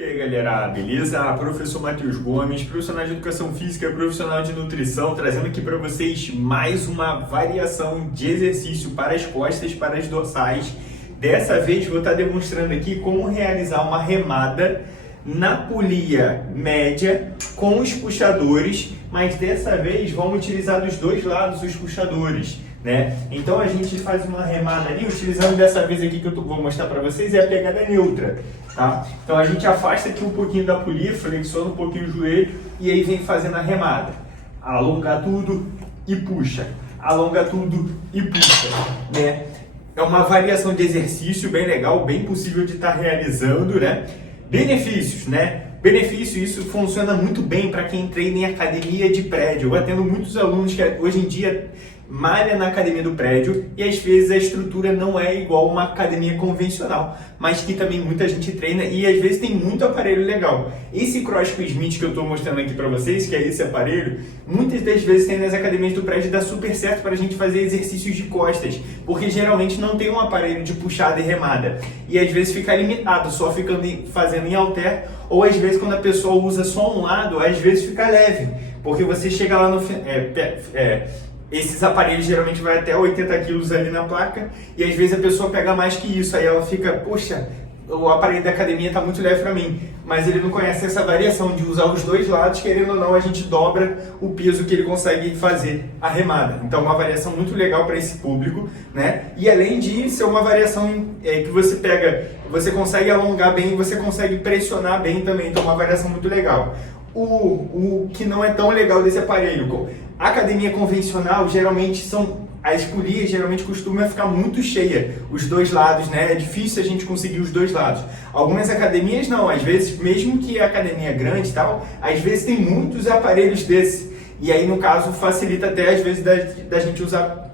E aí galera, beleza? Professor Matheus Gomes, profissional de Educação Física, profissional de Nutrição, trazendo aqui para vocês mais uma variação de exercício para as costas, para as dorsais. Dessa vez vou estar demonstrando aqui como realizar uma remada na polia média com os puxadores, mas dessa vez vamos utilizar dos dois lados os puxadores, né? Então a gente faz uma remada ali, utilizando dessa vez aqui que eu vou mostrar para vocês, é a pegada neutra, tá? Então a gente afasta aqui um pouquinho da polia, flexiona um pouquinho o joelho e aí vem fazendo a remada. Alonga tudo e puxa, alonga tudo e puxa, né? É uma variação de exercício bem legal, bem possível de estar realizando, né? Benefícios, né? Benefício, isso funciona muito bem para quem treina em academia de prédio. Eu atendo muitos alunos que hoje em dia malha na academia do prédio e às vezes a estrutura não é igual uma academia convencional, mas que também muita gente treina e às vezes tem muito aparelho legal. Esse Cross Smith que eu estou mostrando aqui para vocês, que é esse aparelho, muitas das vezes tem nas academias do prédio, dá super certo para a gente fazer exercícios de costas, porque geralmente não tem um aparelho de puxada e remada e às vezes fica limitado, só ficando fazendo em halter, ou às vezes quando a pessoa usa só um lado, às vezes fica leve, porque você chega lá no esses aparelhos geralmente vai até 80 quilos ali na placa e às vezes a pessoa pega mais que isso, aí ela fica, poxa, o aparelho da academia está muito leve para mim, mas ele não conhece essa variação de usar os dois lados, querendo ou não a gente dobra o peso que ele consegue fazer a remada. Então uma variação muito legal para esse público, né? E além de ser uma variação que você pega, você consegue alongar bem, você consegue pressionar bem também, então uma variação muito legal. O que não é tão legal desse aparelho, a academia convencional geralmente as polias geralmente costumam ficar muito cheia, os dois lados, né? É difícil a gente conseguir os dois lados. Algumas academias não, às vezes, mesmo que a academia é grande e tal, às vezes tem muitos aparelhos desses. E aí, no caso, facilita até às vezes da gente usar,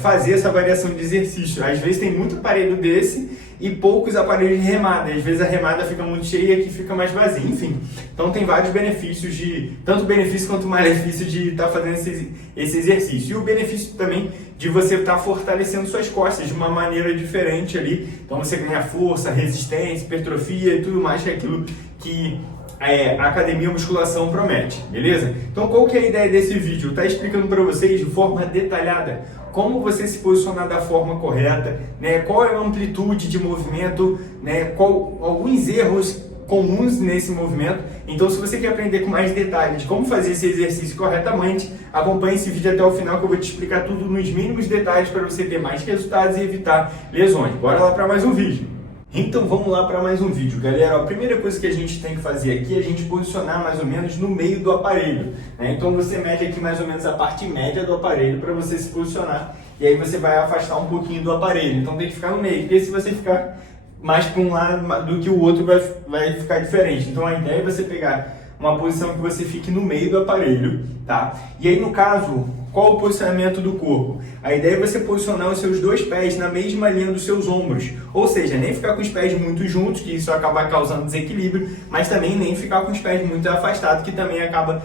fazer essa variação de exercício. Às vezes tem muito aparelho desse e poucos aparelhos de remada. Às vezes a remada fica muito cheia e aqui fica mais vazia. Enfim, então tem vários benefícios, tanto benefício quanto malefício de estar fazendo esse exercício. E o benefício também de você estar fortalecendo suas costas de uma maneira diferente ali. Então você ganha força, resistência, hipertrofia e tudo mais que aquilo que a academia musculação promete, beleza? Então qual que é a ideia desse vídeo? Tá explicando para vocês de forma detalhada como você se posicionar da forma correta, né? Qual é a amplitude de movimento, né? Alguns erros comuns nesse movimento. Então se você quer aprender com mais detalhes como fazer esse exercício corretamente, acompanhe esse vídeo até o final que eu vou te explicar tudo nos mínimos detalhes para você ter mais resultados e evitar lesões. Bora lá para mais um vídeo. Então vamos lá para mais um vídeo, galera. A primeira coisa que a gente tem que fazer aqui é a gente posicionar mais ou menos no meio do aparelho, né? Então você mede aqui mais ou menos a parte média do aparelho para você se posicionar e aí você vai afastar um pouquinho do aparelho. Então tem que ficar no meio, porque se você ficar mais para um lado do que o outro vai ficar diferente. Então a ideia é você pegar uma posição que você fique no meio do aparelho, tá? E aí no caso, qual o posicionamento do corpo? A ideia é você posicionar os seus dois pés na mesma linha dos seus ombros, ou seja, nem ficar com os pés muito juntos, que isso acaba causando desequilíbrio, mas também nem ficar com os pés muito afastados, que também acaba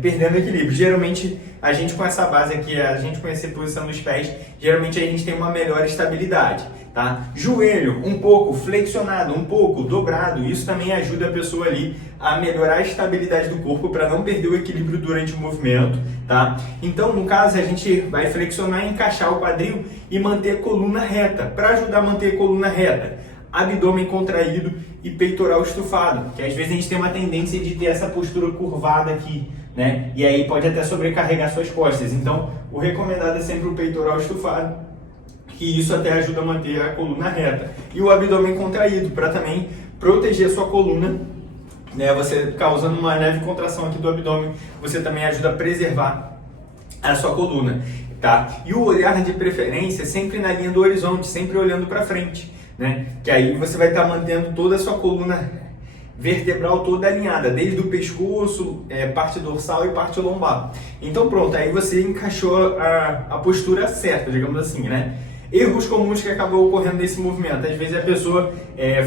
perdendo equilíbrio. Geralmente, a gente com essa base aqui, a gente conhecer a posição dos pés, geralmente a gente tem uma melhor estabilidade, tá? Joelho um pouco flexionado, um pouco dobrado, isso também ajuda a pessoa ali a melhorar a estabilidade do corpo para não perder o equilíbrio durante o movimento, tá? Então, no caso, a gente vai flexionar e encaixar o quadril e manter a coluna reta. Para ajudar a manter a coluna reta, abdômen contraído e peitoral estufado, que às vezes a gente tem uma tendência de ter essa postura curvada aqui, né? E aí pode até sobrecarregar suas costas. Então, o recomendado é sempre o peitoral estufado, que isso até ajuda a manter a coluna reta. E o abdômen contraído, para também proteger a sua coluna, né? Você causando uma leve contração aqui do abdômen, você também ajuda a preservar a sua coluna, tá? E o olhar de preferência sempre na linha do horizonte, sempre olhando para frente, né? Que aí você vai estar mantendo toda a sua coluna vertebral toda alinhada, desde o pescoço, parte dorsal e parte lombar. Então pronto, aí você encaixou a postura certa, digamos assim, né? Erros comuns que acabam ocorrendo nesse movimento. Às vezes a pessoa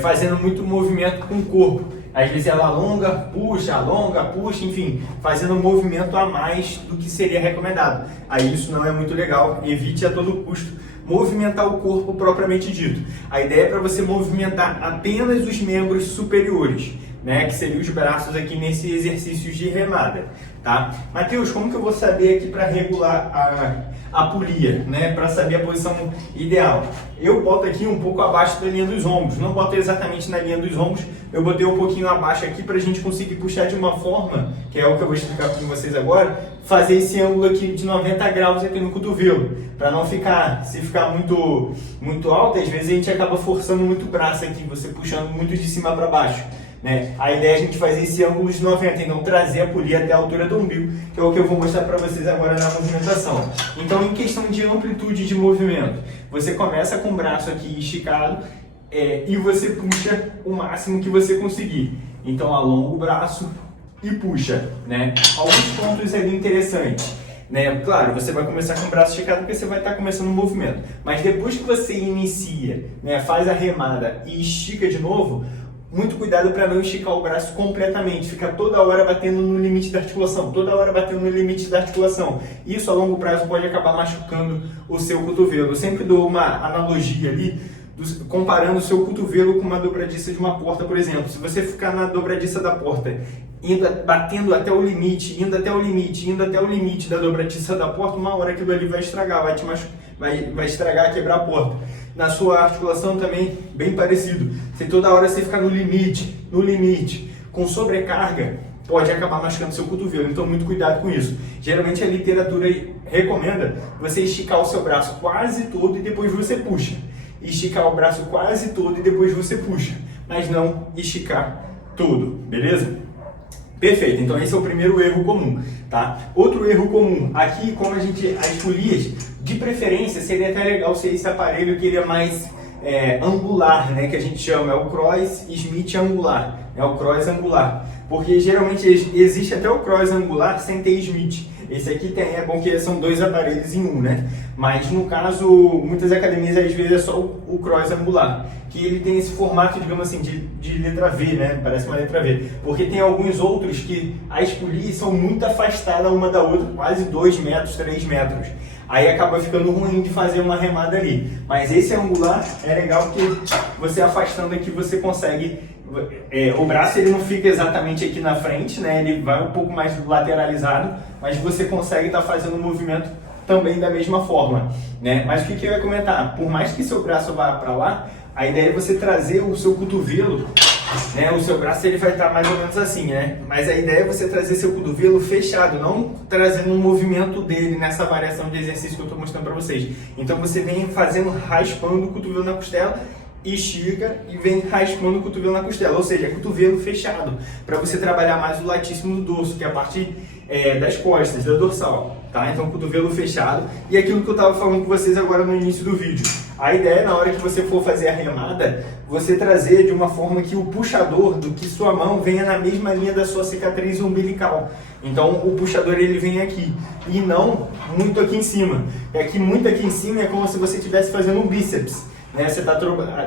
fazendo muito movimento com o corpo. Às vezes ela alonga, puxa, enfim, fazendo um movimento a mais do que seria recomendado. Aí isso não é muito legal, evite a todo custo movimentar o corpo propriamente dito. A ideia é para você movimentar apenas os membros superiores, né, que seriam os braços aqui nesse exercício de remada, tá? Matheus, como que eu vou saber aqui para regular a polia, né, para saber a posição ideal? Eu boto aqui um pouco abaixo da linha dos ombros, não boto exatamente na linha dos ombros, eu botei um pouquinho abaixo aqui para a gente conseguir puxar de uma forma, que é o que eu vou explicar para vocês agora, fazer esse ângulo aqui de 90 graus aqui no cotovelo, para não ficar, se ficar muito alto, às vezes a gente acaba forçando muito o braço aqui, você puxando muito de cima para baixo. Né? A ideia é a gente fazer esse ângulo de 90, então trazer a polia até a altura do umbigo, que é o que eu vou mostrar para vocês agora na movimentação. Então, em questão de amplitude de movimento, você começa com o braço aqui esticado e você puxa o máximo que você conseguir. Então, alonga o braço e puxa. Né? Alguns pontos ali interessantes. Né? Claro, você vai começar com o braço esticado porque você vai estar começando o movimento. Mas depois que você inicia, né, faz a remada e estica de novo, muito cuidado para não esticar o braço completamente, ficar toda hora batendo no limite da articulação, toda hora batendo no limite da articulação. Isso a longo prazo pode acabar machucando o seu cotovelo. Eu sempre dou uma analogia ali, comparando o seu cotovelo com uma dobradiça de uma porta, por exemplo. Se você ficar na dobradiça da porta, batendo até o limite, indo até o limite da dobradiça da porta, uma hora aquilo ali vai estragar, vai te machucar, vai estragar, quebrar a porta. Na sua articulação também, bem parecido. Se toda hora você ficar no limite, com sobrecarga, pode acabar machucando seu cotovelo. Então, muito cuidado com isso. Geralmente, a literatura recomenda você esticar o seu braço quase todo e depois você puxa. Esticar o braço quase todo e depois você puxa. Mas não esticar todo, beleza? Perfeito, então esse é o primeiro erro comum, tá? Outro erro comum, aqui como as polias, de preferência seria até legal ser esse aparelho que ele é mais angular, né? Que a gente chama, é o Cross Smith angular, é o Cross angular. Porque geralmente existe até o Cross angular sem ter Smith. Esse aqui tem, é bom que são dois aparelhos em um, né? Mas no caso, muitas academias às vezes é só o Cross angular, que ele tem esse formato, digamos assim, de letra V, né? Parece uma letra V. Porque tem alguns outros que as polias são muito afastadas uma da outra, quase 2 metros, 3 metros. Aí acaba ficando ruim de fazer uma remada ali. Mas esse angular é legal porque você afastando aqui você consegue... o braço ele não fica exatamente aqui na frente, né? Ele vai um pouco mais lateralizado, mas você consegue estar fazendo o movimento também da mesma forma, né? Mas o que eu ia comentar? Por mais que seu braço vá para lá, a ideia é você trazer o seu cotovelo, né? O seu braço ele vai estar mais ou menos assim, né? Mas a ideia é você trazer seu cotovelo fechado, não trazendo um movimento dele nessa variação de exercício que eu estou mostrando para vocês. Então você vem fazendo, raspando o cotovelo na costela, estica e vem raspando o cotovelo na costela, ou seja, cotovelo fechado, para você trabalhar mais o latíssimo do dorso, que é a parte das costas, da dorsal, tá? Então, cotovelo fechado. E aquilo que eu estava falando com vocês agora no início do vídeo, a ideia é na hora que você for fazer a remada, você trazer de uma forma que o puxador, do que sua mão venha na mesma linha da sua cicatriz umbilical. Então, o puxador ele vem aqui e não muito aqui em cima. Aqui, muito aqui em cima é como se você estivesse fazendo um bíceps. Né? Você está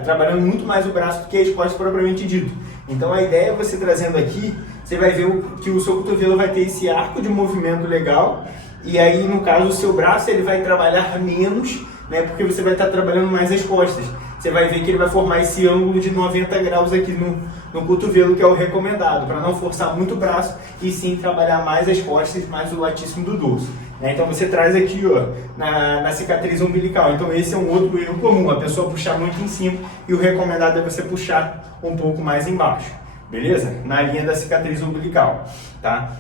trabalhando muito mais o braço do que as costas propriamente dito. Então a ideia é você trazendo aqui, você vai ver que o seu cotovelo vai ter esse arco de movimento legal, e aí no caso o seu braço ele vai trabalhar menos, né? Porque você vai estar trabalhando mais as costas. Você vai ver que ele vai formar esse ângulo de 90 graus aqui no cotovelo, que é o recomendado, para não forçar muito o braço e sim trabalhar mais as costas, mais o latíssimo do dorso. Então você traz aqui, ó, na cicatriz umbilical. Então esse é um outro erro comum, a pessoa puxar muito em cima e o recomendado é você puxar um pouco mais embaixo, beleza? Na linha da cicatriz umbilical, tá?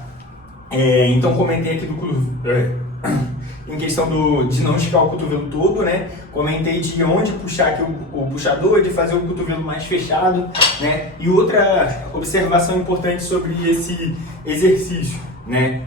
Então comentei aqui em questão de não esticar o cotovelo todo, né? Comentei de onde puxar aqui o puxador, de fazer o cotovelo mais fechado, né? E outra observação importante sobre esse exercício, né?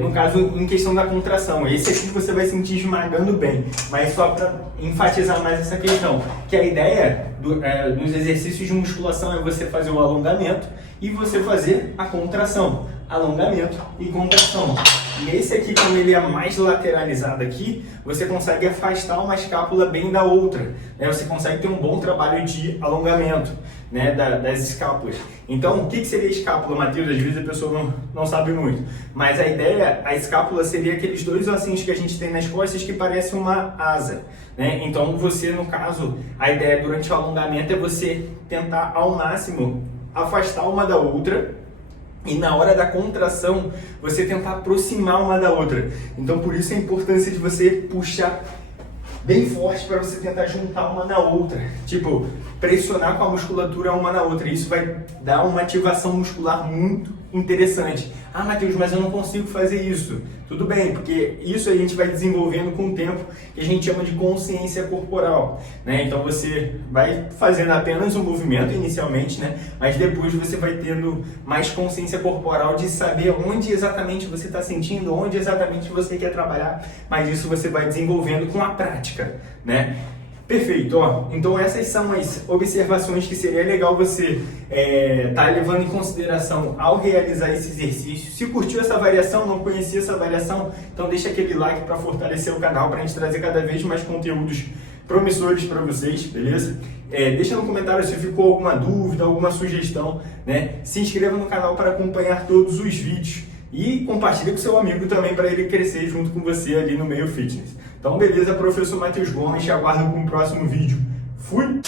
No caso, em questão da contração, esse aqui você vai sentir esmagando bem, mas só para enfatizar mais essa questão, que a ideia dos exercícios de musculação é você fazer o alongamento e você fazer a contração, alongamento e contração. E esse aqui, como ele é mais lateralizado aqui, você consegue afastar uma escápula bem da outra, né? Você consegue ter um bom trabalho de alongamento, né, das escápulas. Então, o que seria escápula, Matheus? Às vezes a pessoa não sabe muito. Mas a ideia, a escápula seria aqueles dois ossinhos que a gente tem nas costas que parecem uma asa, né? Então você, no caso, a ideia durante o alongamento é você tentar ao máximo afastar uma da outra, e na hora da contração, você tentar aproximar uma da outra. Então, por isso a importância de você puxar bem forte para você tentar juntar uma na outra. Tipo, pressionar com a musculatura uma na outra. Isso vai dar uma ativação muscular muito interessante. Ah, Matheus, mas eu não consigo fazer isso. Tudo bem, porque isso a gente vai desenvolvendo com o tempo, que a gente chama de consciência corporal, né? Então você vai fazendo apenas um movimento inicialmente, né? Mas depois você vai tendo mais consciência corporal de saber onde exatamente você está sentindo, onde exatamente você quer trabalhar, mas isso você vai desenvolvendo com a prática, né? Perfeito, ó. Então essas são as observações que seria legal você tá levando em consideração ao realizar esse exercício. Se curtiu essa variação, não conhecia essa variação, então deixa aquele like para fortalecer o canal, para a gente trazer cada vez mais conteúdos promissores para vocês, beleza? Deixa no comentário se ficou alguma dúvida, alguma sugestão, né? Se inscreva no canal para acompanhar todos os vídeos e compartilhe com seu amigo também para ele crescer junto com você ali no meio fitness. Então beleza, professor Matheus Gomes, te aguardo com o próximo vídeo. Fui!